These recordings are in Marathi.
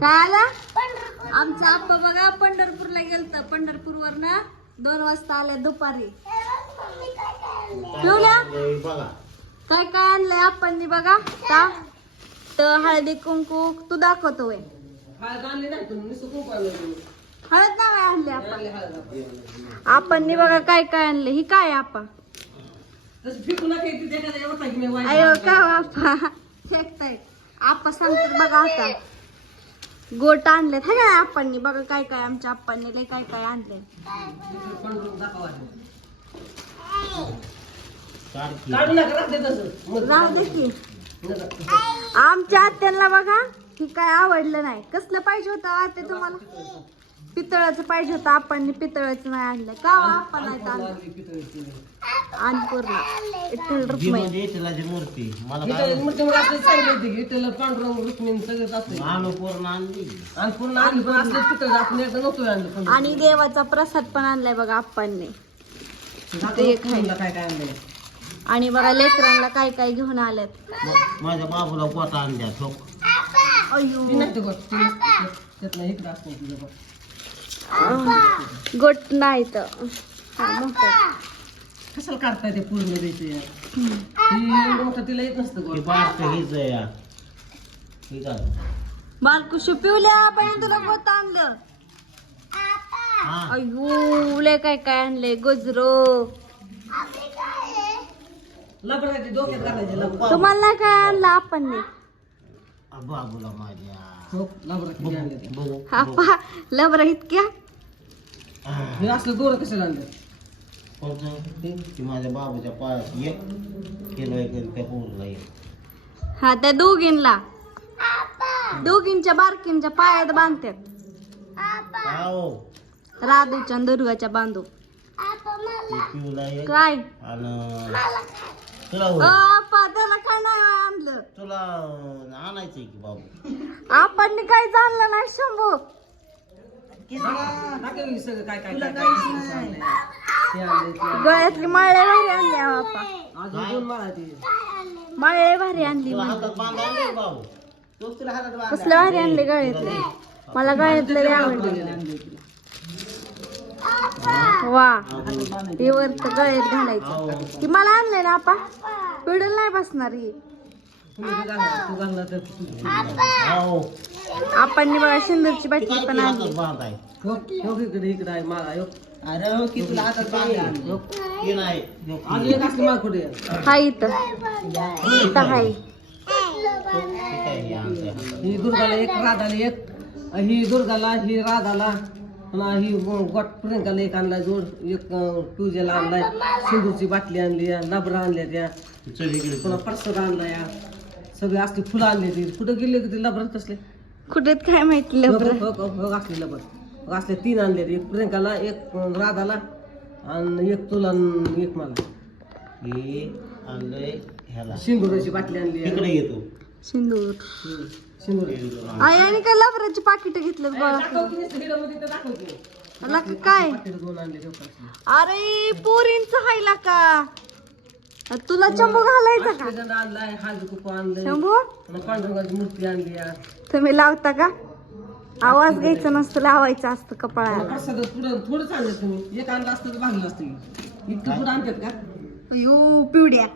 काय आला. आमचा आप्पा बघा पंढरपूरला गेलत. पंढरपूरवर ना दोन वाजता आले दुपारी. ठेवल्या काय काय आणलंय आप्पांनी बघा? ता? तर हळदी कुंकू. तू दाखवतोय हळद आणलं तुम्ही. हळद नाही आणले आपण आपण. आपणनी बघा काय काय आणले ही काय आपा तसं फेकू नका इथे त्याच्यात एवढं टाकी नाही वाईट. अयो का आपा फेकताय. आपा सांगतात बघा आता गोट आणलेत हे काय आपणनी बघा काय काय आमच्या आप्पांनी लय काय काय आणले पंढरपूर दाखवा. काढ की. काढू नका राहते तसं मग राहू दे की. आमच्या आत्यांना बघा ही काय आवडलं नाही कसलं पाहिजे होतं आत्या तुम्हाला पितळाचं पाहिजे होतं आपण पितळाचं नाही आणलं. का हो, आपण नाही आणलं? लागली पितळेची. अन्नपूर्णा विठ्ठल जी रुक्मिणी म्हणजे येतेलाची मूर्ती मला इथं काय मग तुम्ही आपलं सांगितलं होतं की इथलं पांडुरंग रुक्मिणी सगळंच असतं. अनुपूर्ण आणली. आणि पूर्ण आणली पण असलं पितळ आपण एकदा नव्हतं आणलं पण. आणि देवाचा प्रसाद पण आणलाय बघा आप्पांनी ते काय काय आणलंय. आणि बघा लेकरांना काय काय घेऊन आल्यात. म- माझ्या बाबूला पोता आणल्या ठोक. अयो ती नसते बघ ती नसते. त्यातलं इकडं असतं तुझं बघ. गोट नाही तर. कशाला काढताय ते पूर्ण द्यायचे मोठं तिला येत नसतं गोड. बालकुशू पिवल्या पण तुला गोट आणलं. हा. अयो लय काय काय आणलंय गजरो. डोक्यात घालायचे तुम्हाला नाही काय आणलं आपणने बाबूला माझ्या हो लबड किती आणले बघू बघू. आपा लबरा इतक्या हे असलं दोरं कशाला आणलं? ते माझ्या बाबूच्या पायात एक किलो एक त्या पोरला एक हा त्या दोघींना दोघींच्या बारकींच्या पायात बांधतात आओ राधूच्या आणि दुर्गाच्या बांधू ते पिऊला एक काय आणि तुला अ, होय. आपा त्याला काय नाही आणलं. तुला आणायचंय की बाबू? आपण काय आणलं नाही शंभू. सगळं काय काय काय. ते ते. गळ्यातली माळे भारी आणली अजून दोन माळा ते माळे भारी आणली तुला म्हणे. हातात बांधायला बाबू? कसलं भारी आणले. गळ्यातले? मला गळ्यातले लय आवडले. वा. ते वर तर गळ्यात घालायचं. ती मला आणलंय ना आपा. पिडल नाही बसणार ही. आपण बघा सिंदूरची बाटली पण आणली. इकडे इकडे आहे अरे हो की तुला हातात कुठे हा. इथं इथं हाय ही दुर्गाला एक राधाला एक ही दुर्गाला ही राधाला. पुन्हा ही गोट प्रियंकाला एक आणलाय जोड एक अं, पूजेला आणलाय सिंदूरची बाटली आणली नबरा आणल्या त्या चल इकडे पुन्हा परसर आणलाय सगळे असली फुलं आणली ती. कुठं गेले की ते लबरात असले कुठे काय माहिती हो, असले लबर असले तीन आणले एक प्रियंकाला एक राधाला आणि एक तुला आणि एक मला. हे आणलंय ह्याला. सिंदुराची बाटली आणली. इकडे येतो सिंदूर. हम्म, आई आणि काय लवकराची पाकिट घेतलं गोळा. मला काय? पाकिटं दोन आणले ठेवतात. अरे पोरींच हायला का? तुला चंबू घालायचा का. तुम्ही लावता का? आवाज घ्यायचा नसतं लावायचं असतं कपाळाला प्रसाद पुढं थोडंच आणलं तुम्ही एक आणलं असतं तर भागलं असतं की. इतकं पुढं आणतात का? अयो पिवड्या.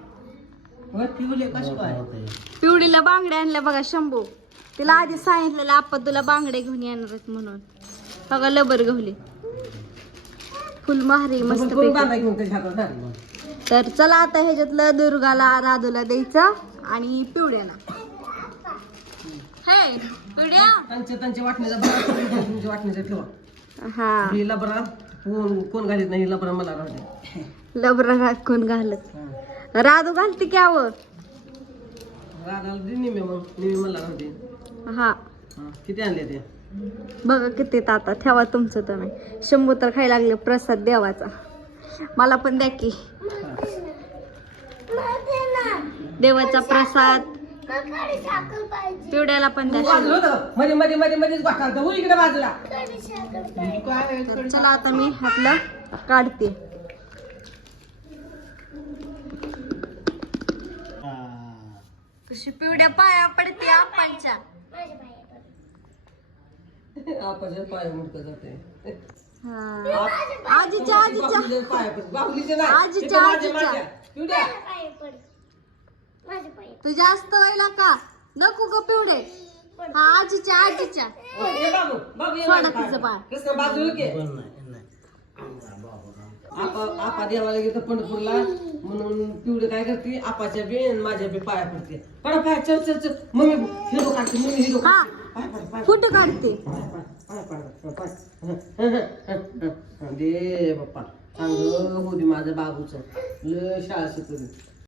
पिवडीला बांगड्या आणल्या बघा शंभू. तिला आधी सांगितलेलं आपण तुला बांगडे घेऊन येणार आहेत म्हणून. बघा लबर गवली फुल मारी मस्त हा. तर चला आता ह्याच्यातलं दुर्गाला राधूला द्यायचं आणि पिवड्याला. हे पिवड्या. बरा ठेवा. हा. ही लबरा कोण कोण घालीत नाही ही लबरा मला राहू दे. लबरा राखून घालत. राधू घालते की आवं राधाला मग मला हा. किती आणले ते? बघा किती आता ठेवा तुमचं तुम्ही. शंभू तर खायला लागले प्रसाद देवाचा. मला पण द्या की. देवाचा प्रसाद. पिवड्याला पण द्या बाजूला होतं. मध्ये मध्ये मध्ये मध्येच वाटायचं इकडे बाजूला. तर चला आता मी हातलं काढते. कशी पिवड्या पाया पडते आपांच्या आपाच्या पाय मुडकं जाते हा. आजीच्या आजीच्या बाहुलीच्या पाया पडते. बाहुलीच्या नाही. आजीच्या, इथं माझ्या, आजीच्या. माझ्या. पिवड्या. तू जास्त व्हायला का नको ग पिवडे हा आजीच्या आजीच्या हो, ये बाबू, बाबू ये सोडा माझ्या तिचं पाया. पाय. कृष्ण बाजू घे पण नाही नाही आपा आपा देवाला गेलं पंढरपूरला. म्हणून पिवडे काय करते? आपाच्या बी आणि माझ्या बी पाया पडते. पडा पाय चल चल चल. मम्मी हिरो काढते मम्मी हिरो हा. काढते? दे बाप्पा. चांगलं होऊ दे माझ्या बाबूचं. लय शाळा शिकवली